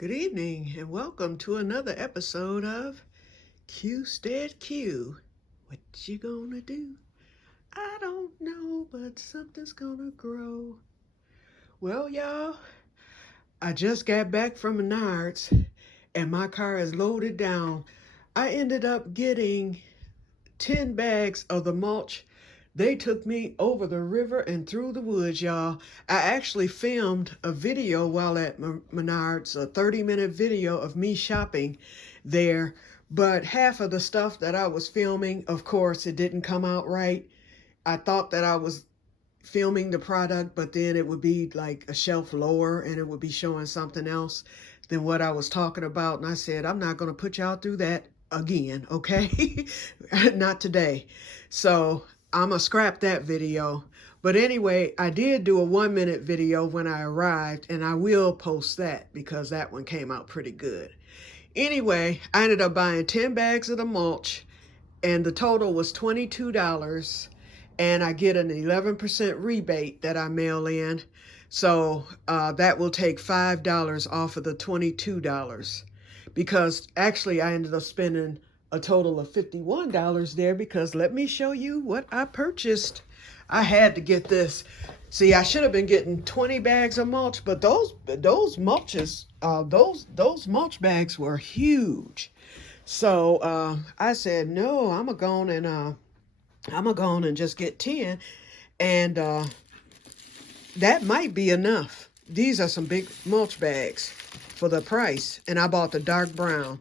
Good evening and welcome to another episode of Que-stead-Que. What you gonna do? I don't know, but something's gonna grow. Well, y'all, I just got back from Menards and my car is loaded down. I ended up getting 10 bags of the mulch. They took me over the river and through the woods, y'all. I actually filmed a video while at Menards, a 30-minute video of me shopping there. But half of the stuff that I was filming, of course, it didn't come out right. I thought that I was filming the product, but then it would be like a shelf lower and it would be showing something else than what I was talking about. And I said, I'm not going to put y'all through that again, okay? Not today. So I'm gonna scrap that video. But anyway, I did do a 1-minute video when I arrived, and I will post that because that one came out pretty good. Anyway, I ended up buying 10 bags of the mulch, and the total was $22, and I get an 11% rebate that I mail in. So that will take $5 off of the $22, because actually I ended up spending a total of $51 there, because let me show you what I purchased. I had to get this. See, I should have been getting 20 bags of mulch, but those mulch bags were huge. So I said, no, I'm gonna go on and just get 10, and that might be enough. These are some big mulch bags for the price, and I bought the dark brown.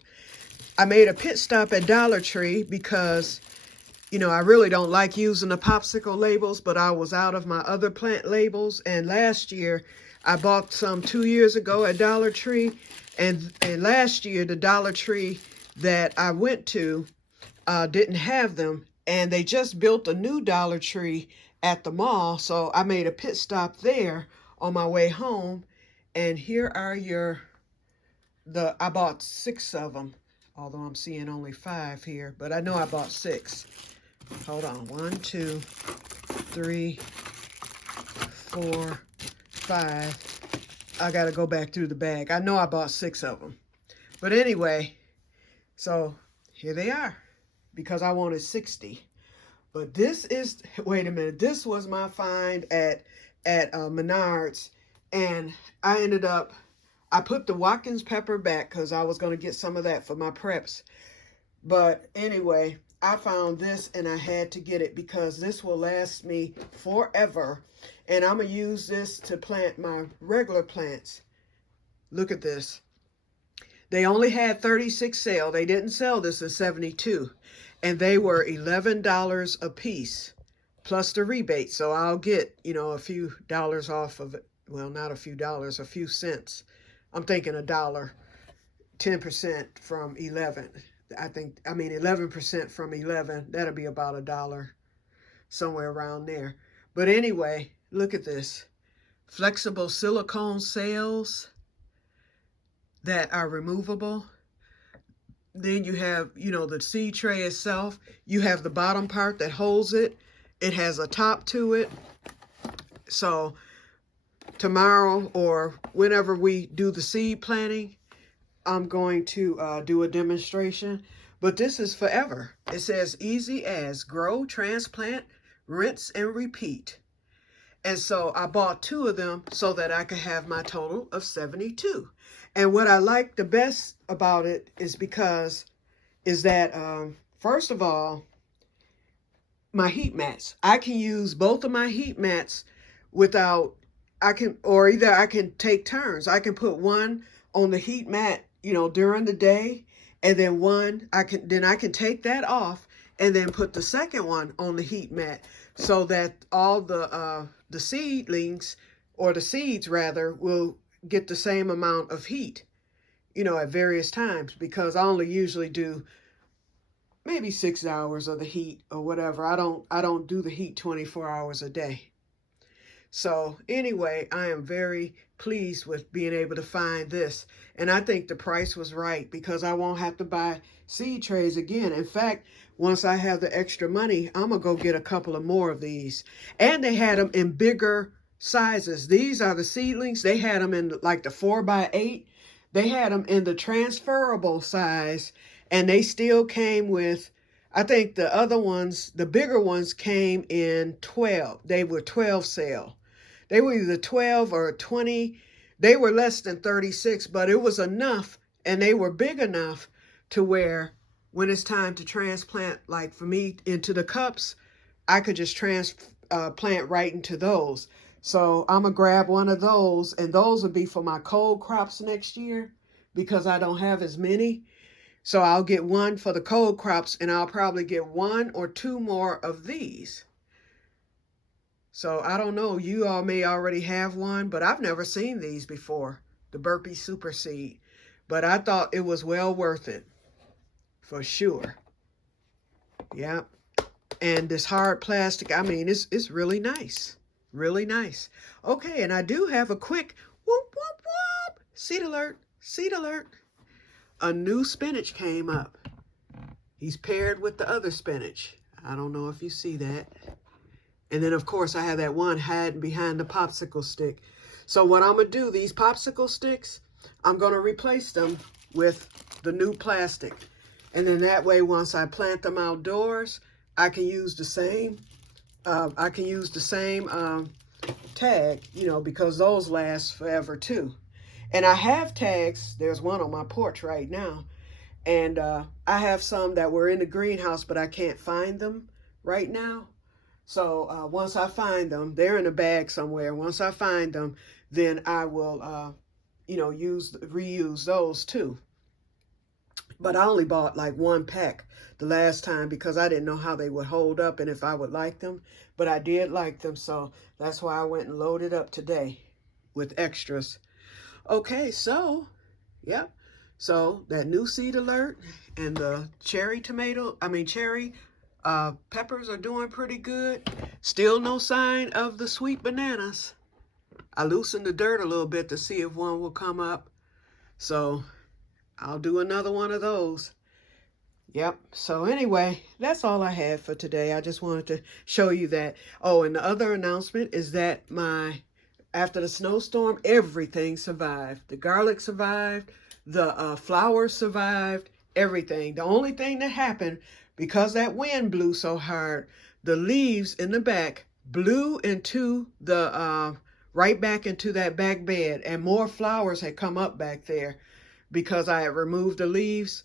I made a pit stop at Dollar Tree because, I really don't like using the popsicle labels, but I was out of my other plant labels. And last year, I bought some 2 years ago at Dollar Tree. And last year, the Dollar Tree that I went to didn't have them. And they just built a new Dollar Tree at the mall. So I made a pit stop there on my way home. And here are I bought 6 of them. Although I'm seeing only 5 here, but I know I bought 6. Hold on, 1, 2, 3, 4, 5. I gotta go back through the bag. I know I bought 6 of them. But anyway, so here they are, because I wanted 60. But this is, wait a minute, this was my find at Menards, and I put the Watkins pepper back because I was going to get some of that for my preps. But anyway, I found this and I had to get it because this will last me forever. And I'm going to use this to plant my regular plants. Look at this. They only had 36 sale. They didn't sell this in 72. And they were $11 a piece plus the rebate. So I'll get, a few dollars off of it. Well, not a few dollars, a few cents. I'm thinking $1, 10% from 11. 11% from 11, that'll be about $1, somewhere around there. But anyway, look at this. Flexible silicone sails that are removable. Then you have, the seed tray itself. You have the bottom part that holds it. It has a top to it. So tomorrow or whenever we do the seed planting, I'm going to do a demonstration. But this is forever. It says easy as grow, transplant, rinse, and repeat. And so I bought 2 of them so that I could have my total of 72. And what I like the best about it is that, first of all, my heat mats. I can use both of my heat mats without, I can take turns. I can put one on the heat mat, during the day, and then I can take that off and then put the second one on the heat mat, so that all the seedlings, or the seeds rather, will get the same amount of heat, at various times, because I only usually do maybe 6 hours of the heat or whatever. I don't do the heat 24 hours a day. So anyway, I am very pleased with being able to find this. And I think the price was right, because I won't have to buy seed trays again. In fact, once I have the extra money, I'm going to go get a couple of more of these. And they had them in bigger sizes. These are the seedlings. They had them in like the 4x8. They had them in the transferable size, and they still came with, I think the other ones, the bigger ones came in 12. They were 12 cell. They were either 12 or 20. They were less than 36, but it was enough, and they were big enough to where when it's time to transplant, like for me, into the cups, I could just transplant right into those. So I'm going to grab one of those, and those will be for my cold crops next year because I don't have as many. So I'll get one for the cold crops, and I'll probably get 1 or 2 more of these. So I don't know, you all may already have one, but I've never seen these before, the Burpee Super Seed. But I thought it was well worth it, for sure. Yeah. And this hard plastic, I mean, it's really nice. Really nice. Okay, and I do have a quick whoop, whoop, whoop. Seed alert, seed alert. A new spinach came up. He's paired with the other spinach. I don't know if you see that. And then, of course, I have that one hiding behind the popsicle stick. So what I'm going to do, these popsicle sticks, I'm going to replace them with the new plastic. And then that way, once I plant them outdoors, I can use the same. Tag, you know, because those last forever too. And I have tags. There's one on my porch right now. And I have some that were in the greenhouse, but I can't find them right now. So once I find them, they're in a bag somewhere. Once I find them, then I will, you know, reuse those too. But I only bought like 1 pack the last time because I didn't know how they would hold up and if I would like them. But I did like them, so that's why I went and loaded up today with extras. Okay, so, yep. So that new seed alert and the cherry peppers are doing pretty good. Still no sign of the sweet bananas. I loosened the dirt a little bit to see if one will come up. So I'll do another one of those. Yep. So anyway, that's all I had for today. I just wanted to show you that. Oh, and the other announcement is that after the snowstorm, everything survived. The garlic survived. The flowers survived. Everything. The only thing that happened, because that wind blew so hard, the leaves in the back blew into the right back into that back bed, and more flowers had come up back there because I had removed the leaves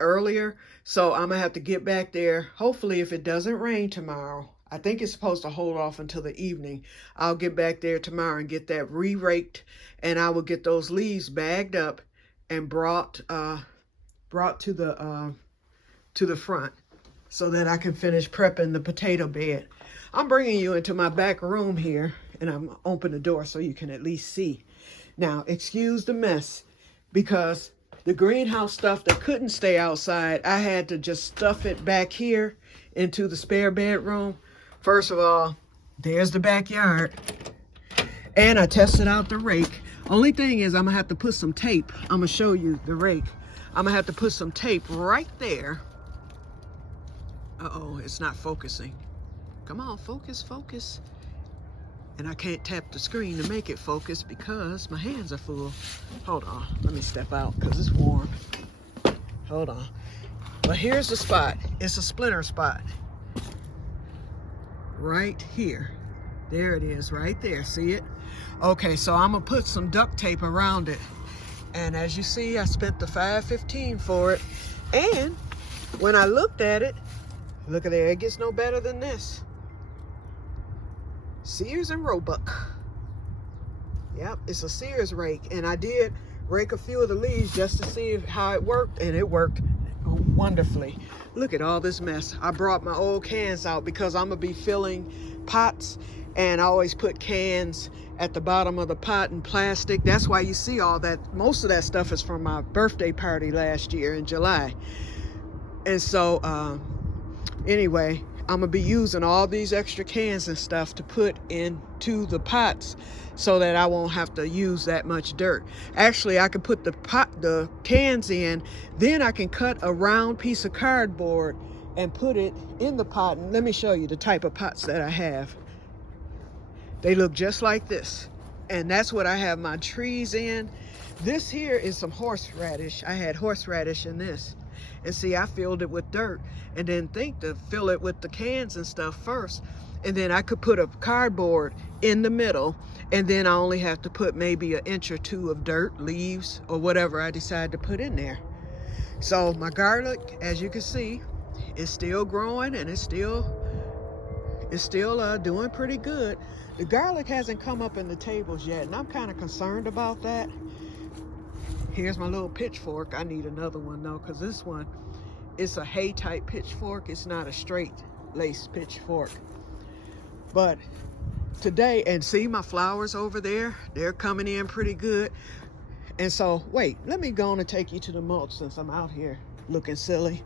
earlier. So I'm gonna have to get back there. Hopefully, if it doesn't rain tomorrow, I think it's supposed to hold off until the evening. I'll get back there tomorrow and get that re-raked, and I will get those leaves bagged up and brought to the front so that I can finish prepping the potato bed. I'm bringing you into my back room here, and I'm open the door so you can at least see. Now, excuse the mess, because the greenhouse stuff that couldn't stay outside, I had to just stuff it back here into the spare bedroom. First of all, there's the backyard. And I tested out the rake. Only thing is I'm gonna have to put some tape. I'm gonna show you the rake. I'm gonna have to put some tape right there. Uh-oh, it's not focusing. Come on, focus, focus. And I can't tap the screen to make it focus because my hands are full. Hold on, let me step out because it's warm. Hold on. But here's the spot. It's a splinter spot. Right here. There it is, right there. See it? Okay, so I'm gonna put some duct tape around it. And as you see, I spent the $5.15 for it. And when I looked at it, look at there, it gets no better than this. Sears and Roebuck. Yep, it's a Sears rake. And I did rake a few of the leaves just to see how it worked, and it worked wonderfully. Look at all this mess. I brought my old cans out because I'm gonna be filling pots, and I always put cans at the bottom of the pot in plastic. That's why you see all that. Most of that stuff is from my birthday party last year in July. And so anyway, I'm gonna be using all these extra cans and stuff to put into the pots so that I won't have to use that much dirt. Actually, I can put the cans in, then I can cut a round piece of cardboard and put it in the pot. And let me show you the type of pots that I have. They look just like this. And that's what I have my trees in. This here is some horseradish. I had horseradish in this. And see, I filled it with dirt and didn't think to fill it with the cans and stuff first. And then I could put a cardboard in the middle, and then I only have to put maybe 1 inch or 2 of dirt, leaves, or whatever I decide to put in there. So my garlic, as you can see, is still growing, and it's still doing pretty good. The garlic hasn't come up in the tables yet, and I'm kind of concerned about that. Here's my little pitchfork. I need another one though, because this one, it's a hay type pitchfork. It's not a straight lace pitchfork. But today, and see my flowers over there, they're coming in pretty good. And so, wait, let me go on and take you to the mulch since I'm out here looking silly.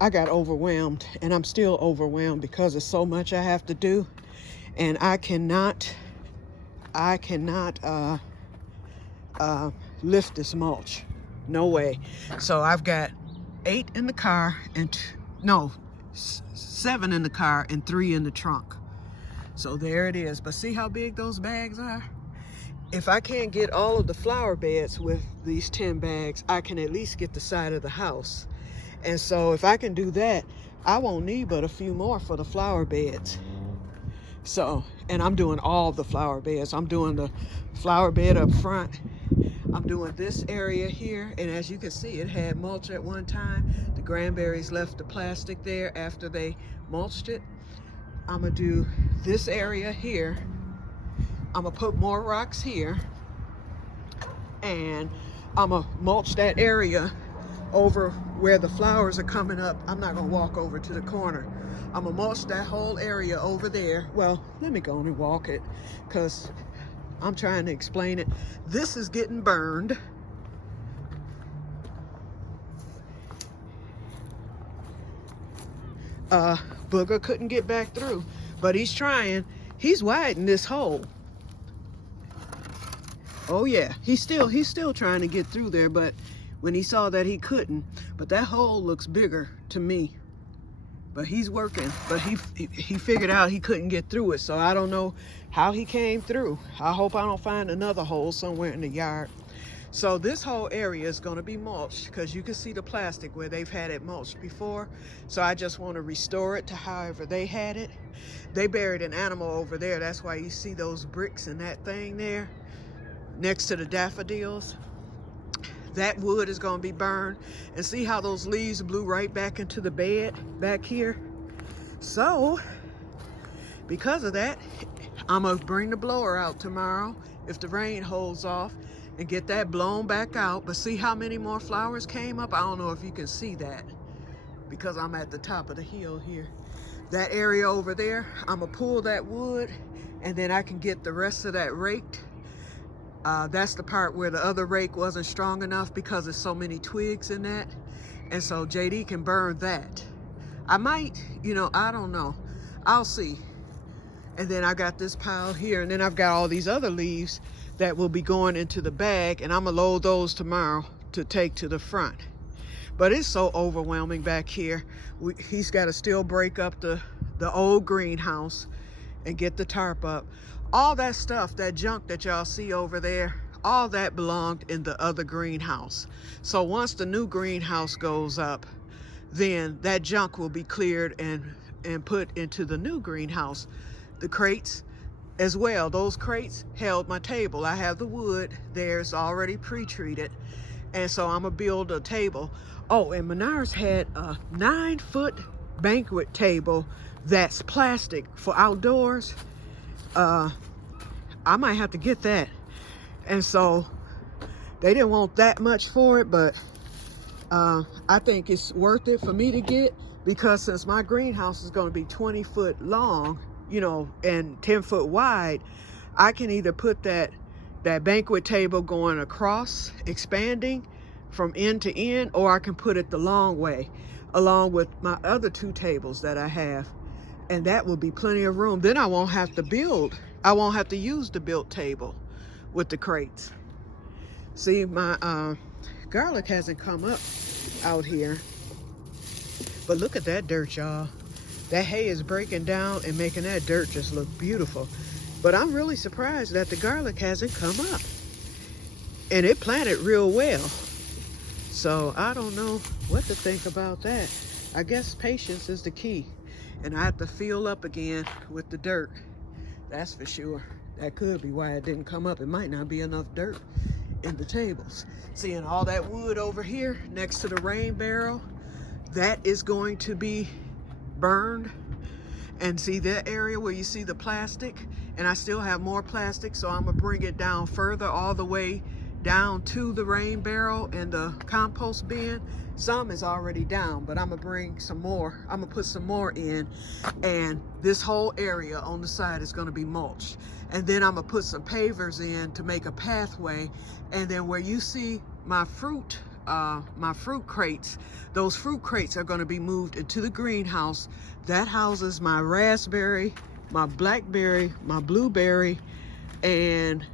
I got overwhelmed, and I'm still overwhelmed because there's so much I have to do, and I cannot lift this mulch. No way. So I've got 8 in the car and 7 in the car and 3 in the trunk. So there it is. But see how big those bags are? If I can't get all of the flower beds with these 10 bags, I can at least get the side of the house. And so if I can do that, I won't need but a few more for the flower beds. So, and I'm doing all the flower beds. I'm doing the flower bed up front. I'm doing this area here, and as you can see, it had mulch at one time. The cranberries left the plastic there after they mulched it. I'm gonna do this area here. I'm gonna put more rocks here, and I'm gonna mulch that area over where the flowers are coming up. I'm not gonna walk over to the corner. I'm gonna mulch that whole area over there. Well, let me go on and walk it, because I'm trying to explain it. This is getting burned. Booger couldn't get back through, but he's trying. He's widening this hole. Oh yeah, he's still trying to get through there, but when he saw that he couldn't, but that hole looks bigger to me. But he's working, but he figured out he couldn't get through it, so I don't know how he came through. I hope I don't find another hole somewhere in the yard. So this whole area is going to be mulched, because you can see the plastic where they've had it mulched before. So I just want to restore it to however they had it. They buried an animal over there. That's why you see those bricks and that thing there next to the daffodils. That wood is going to be burned. And see how those leaves blew right back into the bed back here? So, because of that, I'm going to bring the blower out tomorrow if the rain holds off and get that blown back out. But see how many more flowers came up? I don't know if you can see that because I'm at the top of the hill here. That area over there, I'm going to pull that wood, and then I can get the rest of that raked. That's the part where the other rake wasn't strong enough because there's so many twigs in that. And so JD can burn that. I might, I don't know. I'll see. And then I got this pile here, and then I've got all these other leaves that will be going into the bag, and I'm gonna load those tomorrow to take to the front. But it's so overwhelming back here. He's got to still break up the old greenhouse and get the tarp up. All that stuff, that junk that y'all see over there, all that belonged in the other greenhouse. So once the new greenhouse goes up, then that junk will be cleared and put into the new greenhouse. The crates as well, those crates held my table. I have the wood there, it's already pre-treated. And so I'm gonna build a table. Oh, and Menards had a 9-foot banquet table that's plastic for outdoors. I might have to get that. And so they didn't want that much for it, but I think it's worth it for me to get, because since my greenhouse is going to be 20 foot long, and 10 foot wide, I can either put that banquet table going across, expanding from end to end, or I can put it the long way along with my other 2 tables that I have. And that will be plenty of room. Then I won't have to use the built table with the crates. See, my garlic hasn't come up out here. But look at that dirt, y'all. That hay is breaking down and making that dirt just look beautiful. But I'm really surprised that the garlic hasn't come up. And it planted real well. So I don't know what to think about that. I guess patience is the key. And I have to fill up again with the dirt. That's for sure. That could be why it didn't come up. It might not be enough dirt in the tables. Seeing all that wood over here next to the rain barrel, that is going to be burned. And see that area where you see the plastic? And I still have more plastic, so I'm gonna bring it down further, all the way down to the rain barrel and the compost bin. Some is already down, but I'm gonna bring some more. I'm gonna put some more in, and this whole area on the side is gonna be mulched. And then I'm gonna put some pavers in to make a pathway. And then where you see my fruit crates, those fruit crates are gonna be moved into the greenhouse. That houses my raspberry, my blackberry, my blueberry, and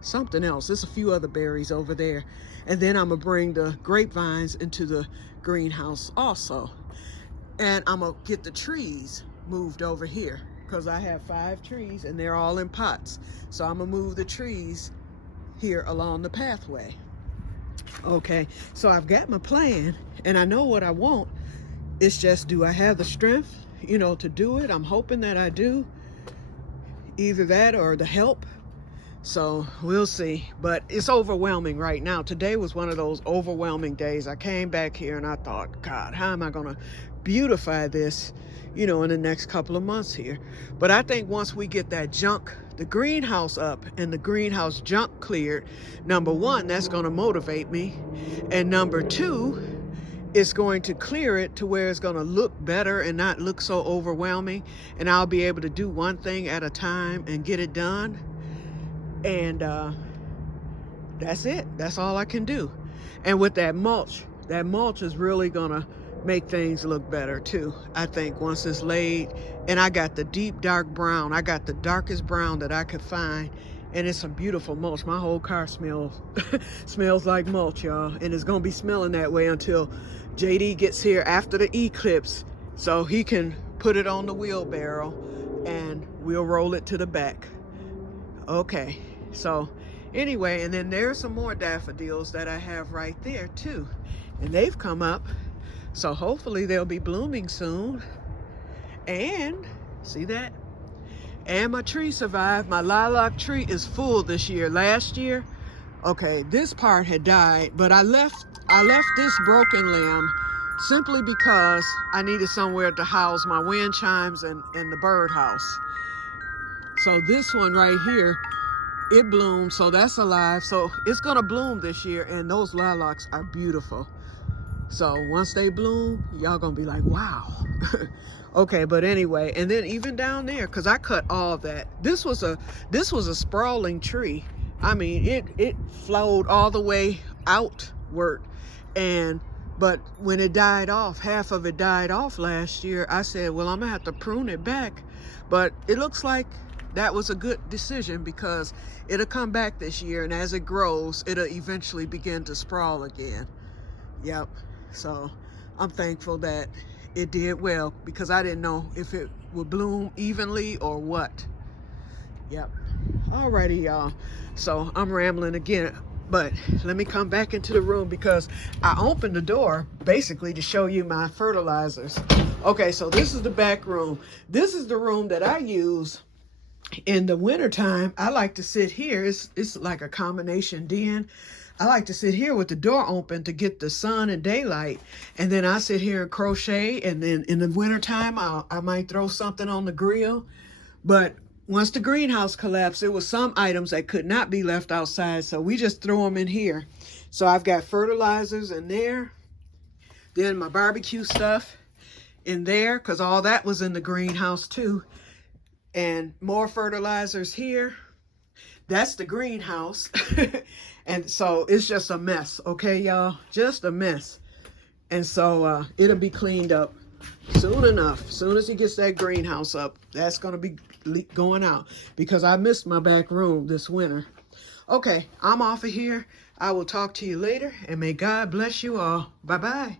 something else. There's a few other berries over there. And then I'm gonna bring the grapevines into the greenhouse also. And I'm gonna get the trees moved over here because I have 5 trees and they're all in pots. So I'm gonna move the trees here along the pathway. Okay, so I've got my plan and I know what I want. It's just, do I have the strength, you know, to do it? I'm hoping that I do. Either that or the help. So we'll see, but it's overwhelming right now. Today was one of those overwhelming days. I came back here and I thought, God, how am I gonna beautify this, you know, in the next couple of months here? But I think once we get that junk, the greenhouse up and the greenhouse junk cleared, number one, that's gonna motivate me. And number two, it's going to clear it to where it's gonna look better and not look so overwhelming. And I'll be able to do one thing at a time and get it done. And that's it. That's all I can do. And with that mulch is really gonna make things look better too, I think, once it's laid. And I got the deep dark brown. I got the darkest brown that I could find, and it's some beautiful mulch. My whole car smells smells like mulch, y'all, and it's gonna be smelling that way until JD gets here after the eclipse, so he can put it on the wheelbarrow and we'll roll it to the back. Okay, so anyway, and then there's some more daffodils that I have right there too, and they've come up, so hopefully they'll be blooming soon. And see that? And my tree survived. My lilac tree is full this year. Last year, okay, this part had died, but I left this broken limb simply because I needed somewhere to house my wind chimes and the birdhouse. So this one right here, it bloomed, so that's alive. So it's gonna bloom this year, and those lilacs are beautiful. So once they bloom, y'all gonna be like, wow. Okay, but anyway, and then even down there, because I cut all of that. This was a sprawling tree. I mean, it flowed all the way outward. But when it died off, half of it died off last year, I said, well, I'm gonna have to prune it back. But it looks like that was a good decision, because it'll come back this year, and as it grows, it'll eventually begin to sprawl again. Yep. So I'm thankful that it did well, because I didn't know if it would bloom evenly or what. Yep. Alrighty, y'all. So I'm rambling again, but let me come back into the room, because I opened the door basically to show you my fertilizers. Okay, so this is the back room. This is the room that I use in the wintertime. I like to sit here. It's like a combination den. I like to sit here with the door open to get the sun and daylight. And then I sit here and crochet. And then in the wintertime, I might throw something on the grill. But once the greenhouse collapsed, there was some items that could not be left outside. So we just threw them in here. So I've got fertilizers in there. Then my barbecue stuff in there, because all that was in the greenhouse too. And more fertilizers here. That's the greenhouse. And so it's just a mess, okay, y'all? Just a mess. And so it'll be cleaned up soon enough. Soon as he gets that greenhouse up, that's going to be going out, because I missed my back room this winter. Okay, I'm off of here. I will talk to you later, and may God bless you all. Bye-bye.